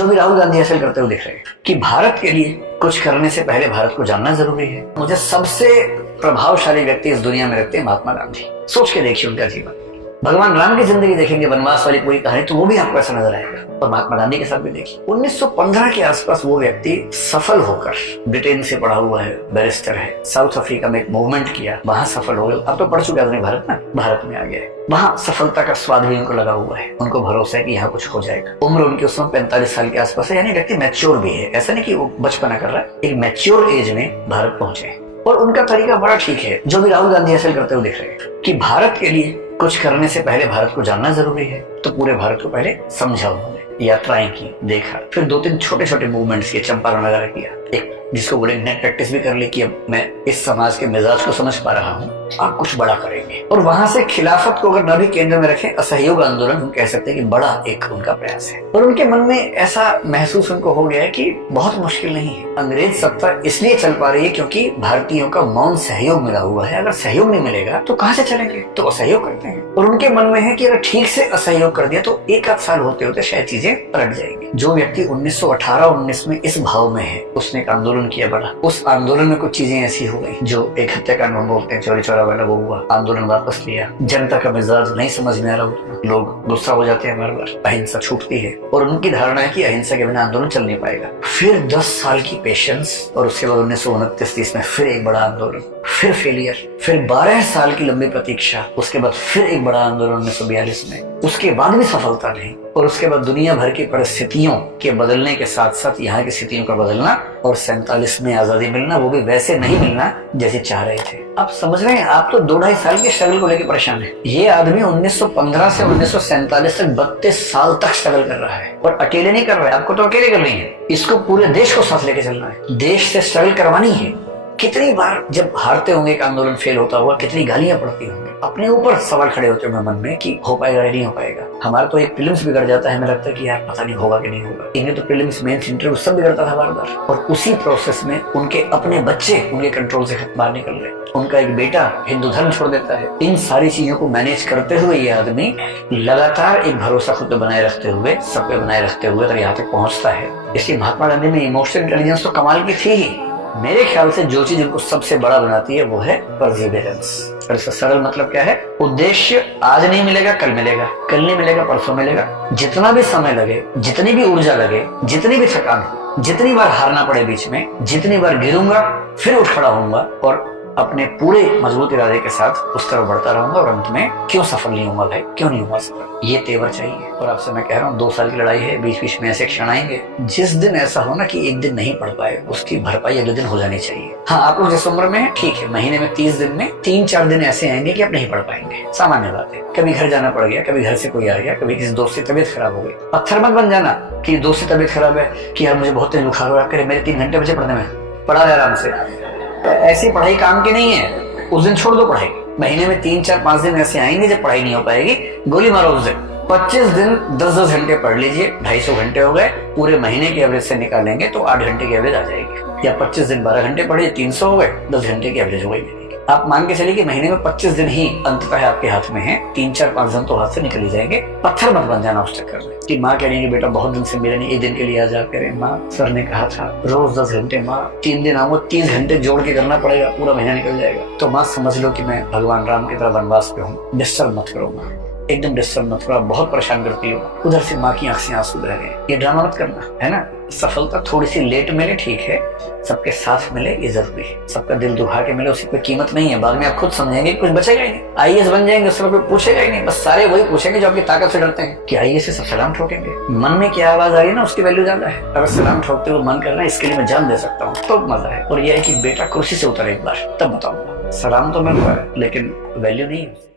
जो भी राहुल गांधी हासिल करते हुए दिख रहे हैं कि भारत के लिए कुछ करने से पहले भारत को जानना जरूरी है। मुझे सबसे प्रभावशाली व्यक्ति इस दुनिया में लगते हैं महात्मा गांधी। सोच के देखिए उनका जीवन। भगवान राम की जिंदगी देखेंगे, वनवास वाली पूरी कहानी, तो वो भी आपको ऐसा नजर आएगा। और महात्मा गांधी के साथ भी देखिए 1915 के आसपास वो व्यक्ति सफल होकर, ब्रिटेन से पढ़ा हुआ है, बैरिस्टर है, साउथ अफ्रीका में एक मूवमेंट किया, वहां सफल हो गए। अब तो पढ़ चुके आदमी भारत में, भारत में आ गए, वहां सफलता का स्वाद भी उनको लगा हुआ है। उनको भरोसा है कि यहाँ कुछ हो जाएगा। उम्र उनकी उस समय 45 साल के आसपास है, यानी व्यक्ति मैच्योर भी है। ऐसा नहीं कि वो बचपना कर रहा है, एक मैच्योर एज में भारत पहुंचे। और उनका तरीका बड़ा ठीक है, जो भी राहुल गांधी हासिल करते हुए दिख रहे हैं कि भारत के लिए कुछ करने से पहले भारत को जानना जरूरी है। तो पूरे भारत को पहले समझा उन्होंने, यात्राएं की, देखा, फिर 2-3 छोटे छोटे मूवमेंट्स किए, चंपारण वगैरह किया, एक जिसको बोले नेट प्रैक्टिस भी कर ली कि अब मैं इस समाज के मिजाज को समझ पा रहा हूँ, आप कुछ बड़ा करेंगे। और वहां से खिलाफत को अगर न भी केंद्र में रखें, असहयोग आंदोलन हम कह सकते हैं कि बड़ा एक उनका प्रयास है। और उनके मन में ऐसा महसूस उनको हो गया है कि बहुत मुश्किल नहीं है, अंग्रेज सत्ता इसलिए चल पा रही है क्योंकि भारतीयों का मौन सहयोग मिला हुआ है। अगर सहयोग नहीं मिलेगा तो कहां से चलेंगे, तो असहयोग करते हैं। और उनके मन में है कि अगर ठीक से असहयोग कर दिया तो 1 आध साल होते होते शायद चीजें पलट जाएंगी। जो व्यक्ति 1918-19 में इस भाव में है, उसने एक आंदोलन किया बड़ा। उस आंदोलन में कुछ चीजें ऐसी हो गई जो एक हत्याकांड हम बोलते हैं, चोरी चोरा वाला, वो हुआ। आंदोलन वापस लिया, जनता का मिजाज नहीं समझ में आ रहा उतना, लोग गुस्सा हो जाते हैं, बार बार अहिंसा छूटती है। और उनकी धारणा है कि अहिंसा के बिना आंदोलन चल नहीं पाएगा। फिर 10 साल की पेशेंस, और उसके बाद 1929-30 में फिर एक बड़ा आंदोलन, फिर फेलियर, फिर 12 साल की लंबी प्रतीक्षा, उसके बाद फिर एक बड़ा आंदोलन 1942 में, उसके बाद भी सफलता नहीं। और उसके बाद दुनिया भर की परिस्थितियों के बदलने के साथ साथ यहाँ की स्थितियों का बदलना, और 47 में आजादी मिलना, वो भी वैसे नहीं मिलना जैसे चाह रहे थे। आप समझ रहे हैं, आप तो 2-2.5 साल के स्ट्रगल को लेकर परेशान है। ये आदमी 1915 से 1947 तक 32 साल तक स्ट्रगल कर रहा है। और अकेले नहीं कर रहा है, आपको तो अकेले करनी है, इसको पूरे देश को साथ लेके चलना है, देश से स्ट्रगल करवानी है। कितनी बार जब हारते होंगे, एक आंदोलन फेल होता हुआ, कितनी गालियां पड़ती होंगी, अपने ऊपर सवाल खड़े होते होंगे मन में कि हो पाएगा या नहीं हो पाएगा। हमारा तो एक प्रीलिम्स बिगड़ जाता है, हमें लगता है कि यार पता नहीं होगा कि नहीं होगा। इन्हें तो प्रीलिम्स, मेंस, इंटरव्यू सब बिगड़ता था बार बार। और उसी प्रोसेस में उनके अपने बच्चे उनके कंट्रोल से बाहर निकल गए, उनका एक बेटा हिंदू धर्म छोड़ देता है। इन सारी चीजों को मैनेज करते हुए ये आदमी लगातार एक भरोसा खुद पे बनाए रखते हुए, सब पे बनाए रखते हुए अगर यहाँ तक पहुंचता है। इसलिए महात्मा गांधी में इमोशनल इंटेलिजेंस तो कमाल की थी ही। मेरे ख्याल से जो चीज उनको सबसे बड़ा बनाती है वो है परसिवियरेंस। और इसका सरल मतलब क्या है, उद्देश्य आज नहीं मिलेगा, कल मिलेगा, कल नहीं मिलेगा, परसों मिलेगा। जितना भी समय लगे, जितनी भी ऊर्जा लगे, जितनी भी थकान हो, जितनी बार हारना पड़े बीच में, जितनी बार गिरूंगा फिर उठ खड़ा होऊंगा और अपने पूरे मजबूत इरादे के साथ उस तरफ बढ़ता रहूंगा। और अंत में क्यों सफल नहीं हुआ भाई, क्यों नहीं हुआ सफल, ये तेवर चाहिए। और आपसे मैं कह रहा हूँ 2 साल की लड़ाई है, बीच बीच में ऐसे क्षण आएंगे जिस दिन ऐसा हो ना कि एक दिन नहीं पढ़ पाए, उसकी भरपाई अगले दिन हो जानी चाहिए। हाँ, आप लोग जिस उम्र में है ठीक है, महीने में 30 दिन में 3-4 दिन ऐसे आएंगे कि आप नहीं पढ़ पाएंगे, सामान्य बात है। कभी घर जाना पड़ गया, कभी घर से कोई आ गया, कभी किसी दोस्त की तबीयत खराब हो गई। पत्थर मत बन जाना कि दोस्त की तबीयत खराब है कि यार मुझे बहुत तेज बुखार हो रहा है, मेरे 3 घंटे बचे पढ़ने में, पढ़ा है आराम से। ऐसी पढ़ाई काम की नहीं है, उस दिन छोड़ दो पढ़ाई। महीने में 3-4-5 दिन ऐसे आएंगे जब पढ़ाई नहीं हो पाएगी, गोली मारो उस दिन। 25 दिन 10-10 घंटे पढ़ लीजिए, 250 घंटे हो गए, पूरे महीने की एवरेज से निकालेंगे तो 8 घंटे की एवरेज आ जाएगी। या 25 दिन 12 घंटे पढ़िए, 300 हो गए, 10 घंटे की एवरेज हो गई। आप मान के चलिए कि महीने में 25 दिन ही अंततः आपके हाथ में है, 3-4-5 दिन तो हाथ से निकल ही जाएंगे। पत्थर मत बन जाना उस चक्कर में कि माँ कह रही है बेटा बहुत दिन से मिले नहीं, 1 दिन के लिए आ जा करें। माँ सर ने कहा था रोज 10 घंटे, माँ 3 दिन आऊंगा, 30 घंटे जोड़ के करना पड़ेगा, पूरा महीना निकल जाएगा। तो माँ समझ लो कि मैं भगवान राम की तरह वनवास पे हूँ, डिस्टर्ब मत करो माँ, एकदम डिस्टर्ब मत करो, बहुत परेशान करती हो। उधर से माँ की आंख से आंसू बह गए। ये ड्रामा मत करना, है ना। सफलता थोड़ी सी लेट मिले ठीक है, सबके साथ मिले ये जरूरी है। सबका दिल दुखा के मिले उसकी कोई कीमत नहीं है। बाद में आप खुद समझेंगे कुछ बचेगा ही नहीं, IAS बन जाएंगे, उससे कोई पूछेगा ही नहीं। बस सारे वही पूछेंगे जो आपकी ताकत से डरते हैं कि IAS से सब सलाम ठोकेंगे। मन में क्या आवाज आ रही है ना, उसकी वैल्यू ज्यादा है। अगर सलाम ठोकते हुए मन कर रहा है इसके लिए मैं जान दे सकता हूँ, तो मजा है। और यह है कि बेटा कुर्सी से उतर एक बार, तब बताऊंगा। सलाम तो मिल रहा है लेकिन वैल्यू नहीं है।